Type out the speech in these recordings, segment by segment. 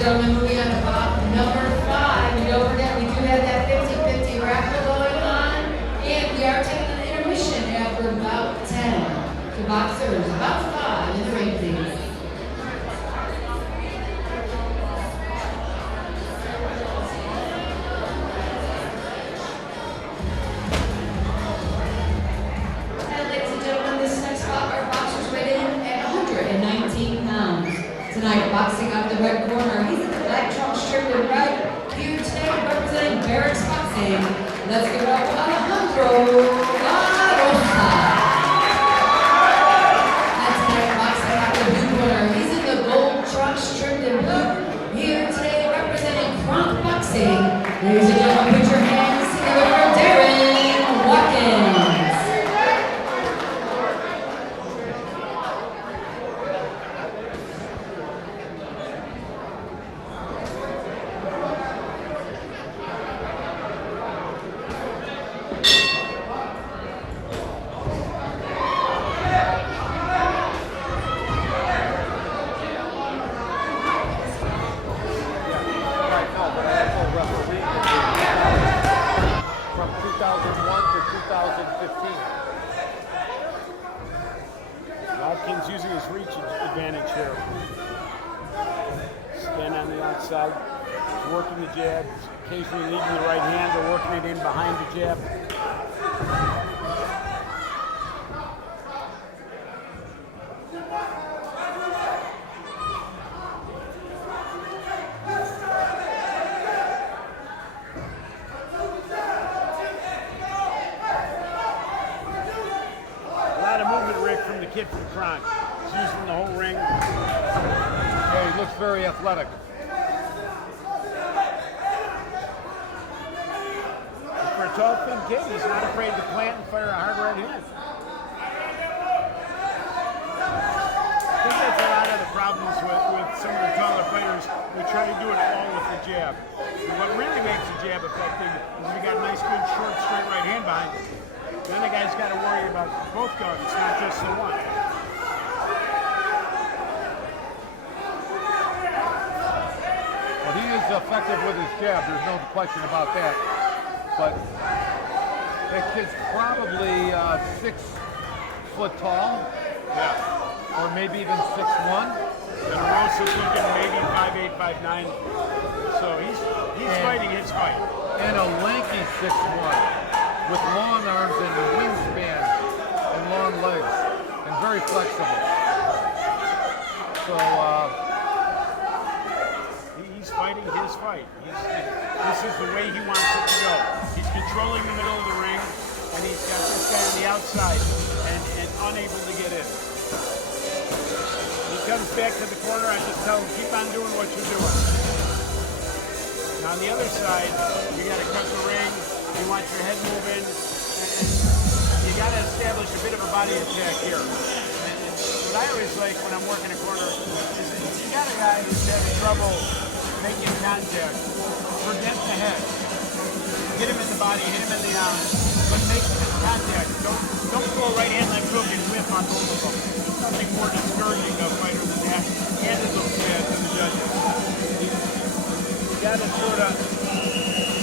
gentlemen, moving on to bout number 5. And don't forget, we do have that 50-50 raffle going on. And we are taking an intermission after about 10. So boxers, about 5 in the ring, please. Tonight, boxing out the red corner, he's in the black trunk shirt in red. Here today, representing Barracks Boxing. Let's give it up to Alejandro. And tonight, boxing out the blue corner, he's in the gold trunk shirt in blue. Here today, representing Front Boxing. Ladies and gentlemen, put your hands together for Darrin, Watkins. Watkins using his reach advantage here. Stand on the outside, working the jab, occasionally leading the right hand or working it in behind the jab. From the kid from Kronk. He's using the whole ring. Yeah, he looks very athletic. For a tall, thin kid, he's not afraid to plant and fire a hard right hand. I think that's a lot of the problems with some of the taller fighters. They try to do it all with the jab. And what really makes the jab effective is if you got a nice, good, short, straight right hand behind it. Then the guy's got to worry about both guns, not just the one. Well, he is effective with his jab. There's no question about that. But that kid's probably 6 foot tall. Yeah. Or maybe even 6'1". And Erosa's looking maybe 5'8", 5'9". So he's fighting his fight. And a lanky 6'1". With long arms and wingspan and long legs, and very flexible. So he's fighting his fight. This is the way he wants it to go. He's controlling the middle of the ring, and he's got this guy on the outside and unable to get in. He comes back to the corner. I just tell him, keep on doing what you're doing. Now on the other side, you got to cut the ring. You want your head moving, and you got to establish a bit of a body attack here. And what I always like when I'm working a corner is if you got a guy who's having trouble making contact, forget the head. Hit him in the body, hit him in the arm, but make contact. Don't throw a right hand like hook and whip on both of them. There's nothing more discouraging to a fighter than that, and it looks bad to the judges. You got to sort of.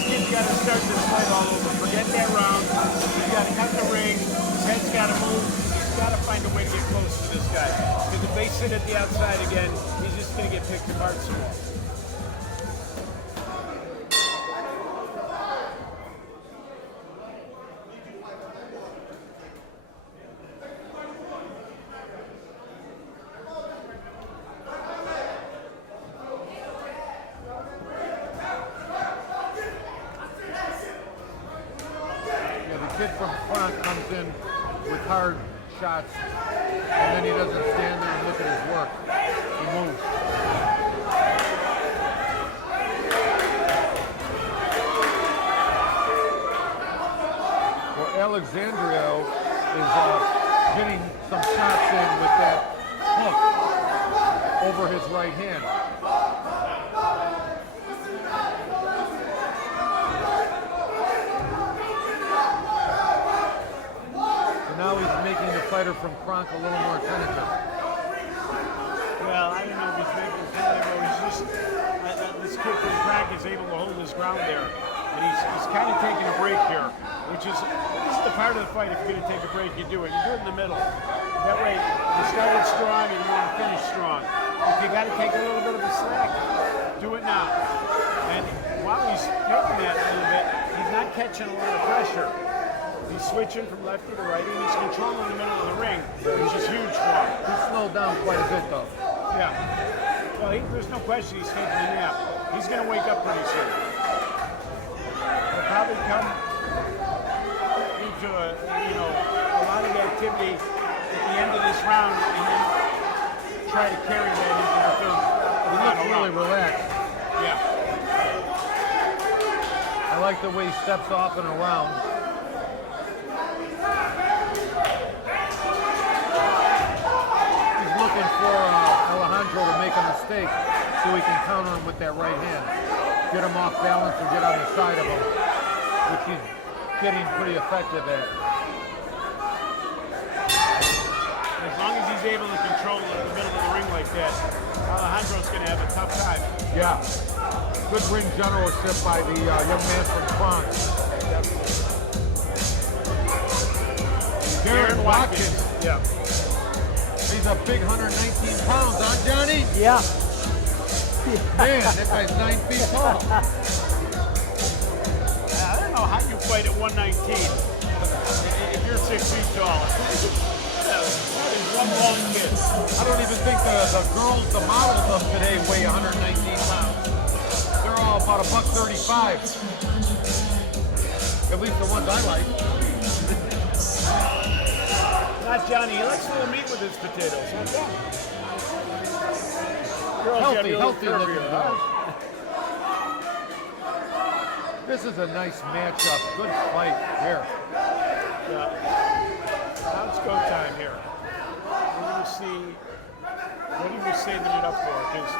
He's got to start this fight all over. Forget that round. He's got to cut the ring. His head's got to move. He's got to find a way to get close to this guy. Because if they sit at the outside again, he's just going to get picked apart some more. kid from front comes in with hard shots, and then he doesn't stand there and look at his work. He moves. Well, Alexandria is getting some shots in with that hook over his right hand. Now he's making the fighter from Kronk a little more tentative. Well, I don't know if he's making tentative or he's just, able to hold his ground there. And he's kind of taking a break here, which is this is the part of the fight. If you're going to take a break, you do it. You do it in the middle. That way, you started strong and you want to finish strong. If you got to take a little bit of a slack, do it now. And while he's taking that a little bit, he's not catching a lot of pressure. He's switching from lefty to righty, and he's controlling the middle of the ring, which is huge for him. He's slowed down quite a bit, though. Yeah. Well, there's no question he's taking a nap. He's going to wake up pretty soon. He'll probably come into a lot of activity at the end of this round, and then try to carry that into the third. He looks really relaxed. Yeah. I like the way he steps off and around. He's looking for Alejandro to make a mistake so he can counter him with that right hand. Get him off balance or get on the side of him, which he's getting pretty effective at. As long as he's able to control the middle of the ring like that, Alejandro's going to have a tough time. Yeah. Good ring generalship by the young man from France. Darrin Watkins. Yeah. He's a big 119 pounds, huh, Johnny? Yeah. Man, that guy's 9 feet tall. I don't know how you fight at 119 if you're 6 feet tall. That is one long kid. I don't even think the girls, the models of today weigh 119 pounds. They're all about $135. At least the ones I like. Not Johnny. He likes a little meat with his potatoes. Not Johnny. Girls gotta be a little Healthy looking curvier, guys. This is a nice matchup. Good fight here. Yeah. Now it's go time here. We're going to see what he was saving it up for, because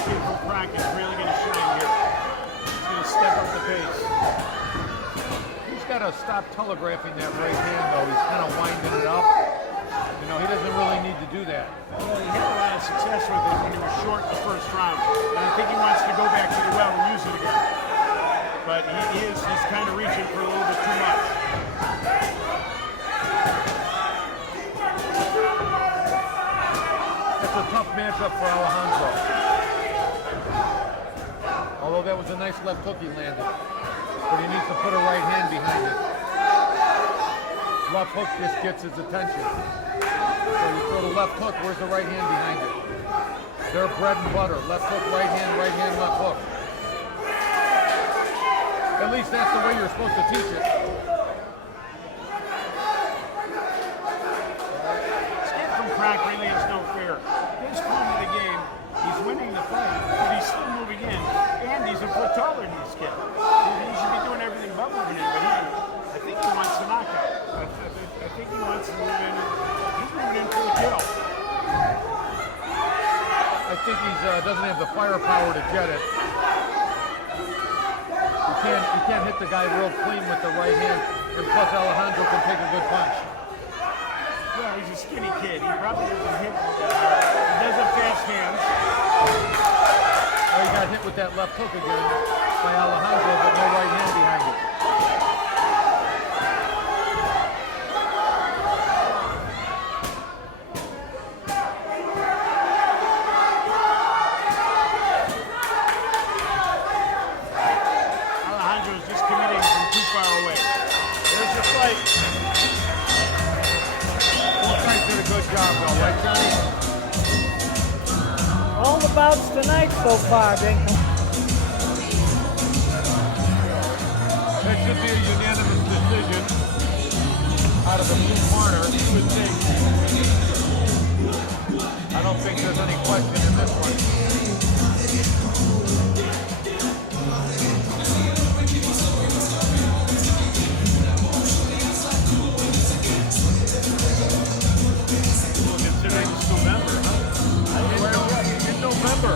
Kid from Frank is really going to shine here. He's going to step up the pace. He's got to stop telegraphing that right hand, though. He's kind of winding it up. You know, he doesn't really need to do that. Well, he had a lot of success with it when he was short in the first round. And I think he wants to go back to the well and use it again. But he's kind of reaching for a little bit too much. It's a tough matchup for Alejandro. Although that was a nice left hook he landed. But he needs to put a right hand behind it. Left hook just gets his attention. So you throw the left hook, where's the right hand behind it? They're bread and butter. Left hook, right hand, left hook. At least that's the way you're supposed to teach it. Skip from Frank really has no fear. His point of the game, he's winning the fight, but he's still moving in, and he's a foot taller than Skip. He should be doing everything but moving in, but I think he wants the knockout. I think he wants to move in. He's moving in for the kill. I think he doesn't have the firepower to get it. You can't hit the guy real clean with the right hand, and plus Alejandro can take a good punch. Well, he's a skinny kid. He probably doesn't hit he does have fast hands. Oh, he got hit with that left hook again by Alejandro, but no right hand behind it. Alejandro's just committing from too far away. There's the fight. Both guys did a good job, though, right, Johnny? All the bouts tonight so far, Dinkum. That should be a unanimous decision out of the blue corner. Good thing. I don't think there's any question in this one. Considering it's November, huh? In November.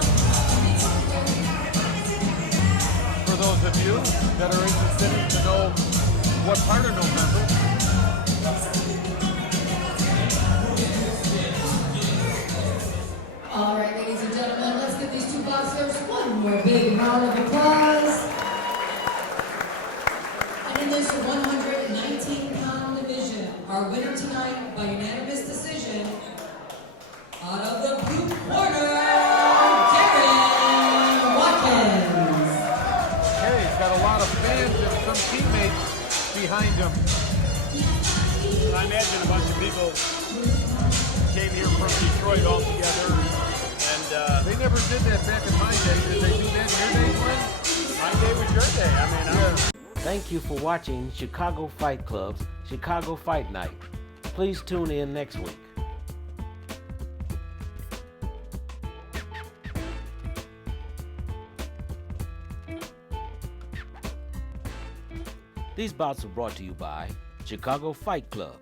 For those of you that are interested to know what part of November, All right, ladies and gentlemen, let's give these two boxers one more big round of applause. some teammates behind him. I imagine a bunch of people came here from Detroit all together, and They never did that back in my day. Did they do that in your day, Glenn? my day was your day. I mean, Thank you for watching Chicago Fight Club's Chicago Fight Night. Please tune in next week. These bouts are brought to you by Chicago Fight Club,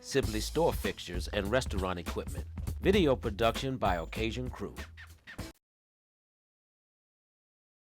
Sibley Store Fixtures and Restaurant Equipment, video production by Occasion Crew.